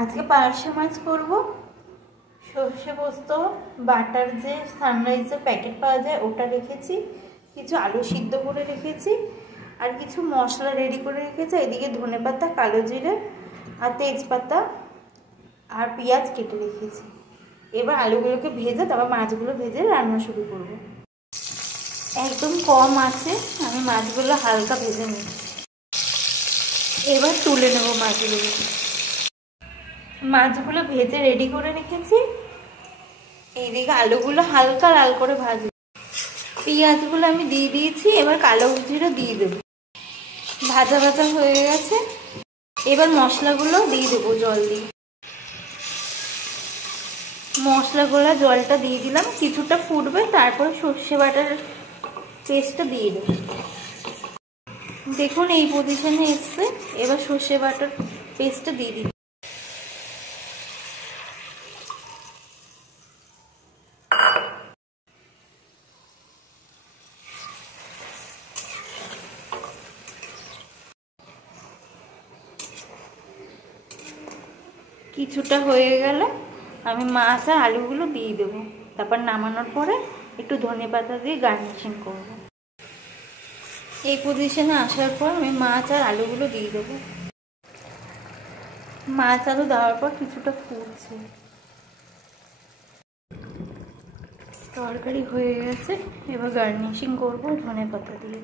আজকে পার্শে মাছ করব। সর্ষে পোস্ত বাটার যে সানরাইজের প্যাকেট পাওয়া যায় ওটা রেখেছি, কিছু আলু সিদ্ধ করে রেখেছি, আর কিছু মশলা রেডি করে রেখেছি। এদিকে ধনেপাতা, কালো জিরে আর তেজপাতা আর পেঁয়াজ কেটে রেখেছি। এবার আলুগুলোকে ভেজে তারপর মাছগুলো ভেজে রান্না শুরু করব। একদম কম আছে, আমি মাছগুলো হালকা ভেজে নিচ্ছি। এবার তুলে নেব মাছগুলো। মাছগুলো ভেজে রেডি করে রেখেছি। এইদিকে আলুগুলো হালকা লাল করে ভাজি। পেঁয়াজগুলো আমি দিয়ে দিয়েছি, এবার কালো জিরে দিয়ে দেবো। ভাজা ভাজা হয়ে গেছে, এবার মশলাগুলো দিয়ে দেবো জল দিয়ে। মশলাগুলো জলটা দিয়ে দিলাম, কিছুটা ফুটবে, তারপর সর্ষে বাটার পেস্টটা দিয়ে দেবো। দেখুন এই পজিশনে এসছে, এবার সর্ষে বাটার পেস্টটা দিয়ে দিই। কিছুটা হয়ে গেল, আমি মাছ আর আলুগুলো দিয়ে দেবো। তারপর নামানোর পরে একটু ধনেপাতা দিয়ে গার্নিশিং করব। এই পজিশনে আসার পর আমি মাছ আর আলুগুলো দিয়ে দেবো। মাছ আলু দেওয়ার পর কিছুটা ফুটছে, তরকারি হয়ে গেছে। এবার গার্নিশিং করবো ধনেপাতা দিয়ে।